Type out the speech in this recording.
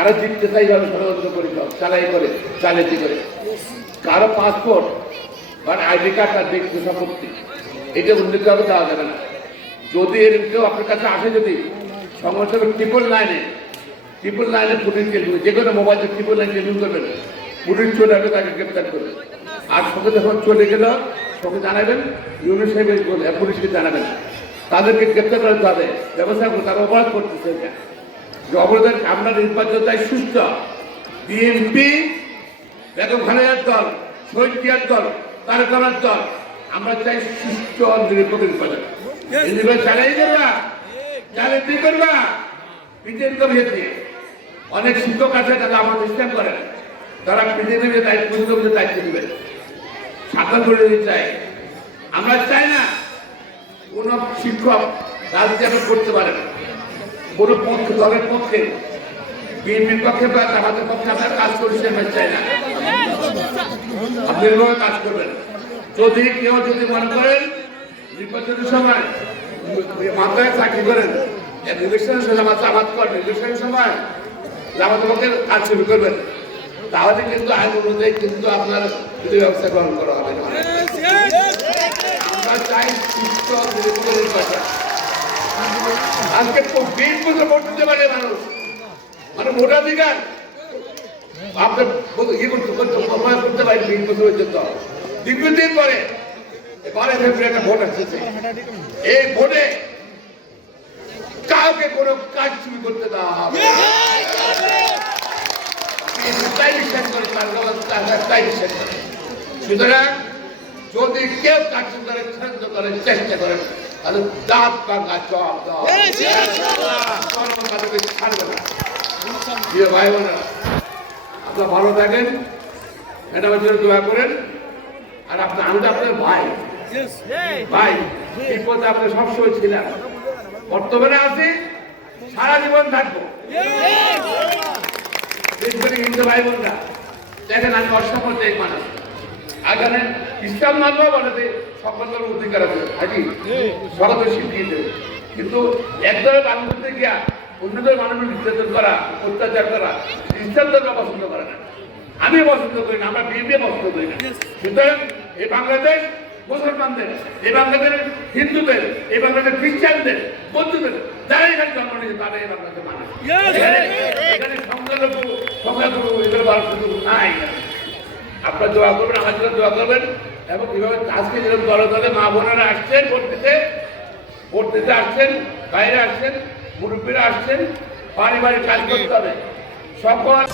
তারা জিততে চাই ভাবে ষড়যন্ত্র করে চালাই করে চালিয়ে করে কারো পাসপোর্ট বা আইডি কার্ড আর ব্যক্তি সম্পত্তি এটা উল্লেখভাবে দেওয়া যাবে না। যদি এর কেউ আপনার কাছে আসে, যদি সমস্যা ট্রিপল লাইনে পুলিশ টেলিফোন, যে কোনো মোবাইলে ট্রিপল লাইন টেলিফোন করবেন, পুলিশ চলে আসবে, তাকে গ্রেপ্তার করবে। আর সঙ্গে যখন চলে গেল সঙ্গে জানাবেন, ইউনিট সাহেবের পুলিশকে জানাবেন, তাদেরকে গ্রেপ্তার করতে হবে, ব্যবস্থা করতে, তারা অপরাধ করতেছে। যে অপরাধের আমরা নির্বাচন চাই সুস্থ, বিএনপি বেগম খালেদার দল, শহীদ জিয়ার দল, তারেক রহমানের দল, আমরা চাই সুস্থ নিরপেক্ষ নির্বাচন। এই নির্বাচন চালাই করবা, চালিয়ে করবা, পিটিএন কমিশন দিয়ে অনেক শিক্ষক আছে, তারা আমাদের সিস্টেম করেন, তারা পিটিএনের দায়িত্ব দায়িত্ব দেবেন, সাক্ষা করে দিতে চাই। আমরা চাই না কোন শিক্ষক রাজনীতি করতে পারেন, কোন পক্ষে দলের পক্ষে, বিএনপির পক্ষে বা আমাদের পক্ষে আপনার কাজ করছে আমরা চাই না। আপনি এভাবে কাজ করবেন। যদি কেউ মনে করেন নির্বাচনের সময় মাথায় চাকরি করেন, নির্বাচনের সময় জামাত করেন, নির্বাচনের সময় জামাতের পক্ষে কাজ শুরু করবেন, তাহলে কিন্তু আইন অনুযায়ী কিন্তু আপনার যদি ব্যবস্থা গ্রহণ করা হবে না। আমরা চাই সুস্থ নির্বাচন। আজকে 20 বছর ভোট দিতে পারে মানুষ, মানে ভোটাধিকার আপনার ইয়ে করতে পারেন 20 বছর পর্যন্ত। দীর্ঘদিন পরে 12 ফেব্রুয়ারি একটা ভোট আসছে, এই ভোটে কাউকে কোনো কাজ শুরু করতে দেওয়া হবে তাই বিশ্বাস করে, তাই বিশ্বাস করে। সুতরাং যদি কেউ কাজ করার চেষ্টা করেন, তাহলে দাঁত ভাঙা চপ দেওয়া ছাড়বে না। প্রিয় ভাই বোনেরা, আপনারা ভালো থাকেন, ম্যাডামের জন্য দোয়া করেন। আর আমি তো আপনার ভাই, বিপদে আপনার সবসময় ছিলাম, বর্তমানে আছি, সারা জীবন থাকবো। হিন্দু ভাই বোনরা দেখেন, আমি অসম্মত এক মানুষ, এখানে ইসলাম মানবো বলে সকল অধিকার আছে, হাজি সকল স্বীকৃতি দেবে, কিন্তু একদলের মানুষ করতে গিয়া অন্যদের মানুষের নির্যাতন করা, অত্যাচার করা, ইসলাম ধর্ম পছন্দ করে না, আমি পছন্দ করি না, আমরা বিএনপি পছন্দ করি না। সুতরাং এই বাংলাদেশ মুসলমানদের, এই বাংলাদেশ হিন্দুদের, এই বাংলাদেশ খ্রিস্টানদের, বৌদ্ধদের, যারা এখানে জন্ম নিয়েছে তারা এই বাংলাদেশের মানুষ। এখানে সংখ্যালঘু এগুলো বলার সুযোগ নাই। আপনারা দোয়া করবেন, আমার জন্য দোয়া করবেন। এবং এইভাবে আজকে যেরকম দলে দলে মা বোনেরা আসছেন ভোট দিতে আসছেন, বাইরে আসছেন, মুরব্বীরা আসছেন, পারিবারিক কাজ করতে হবে সকল।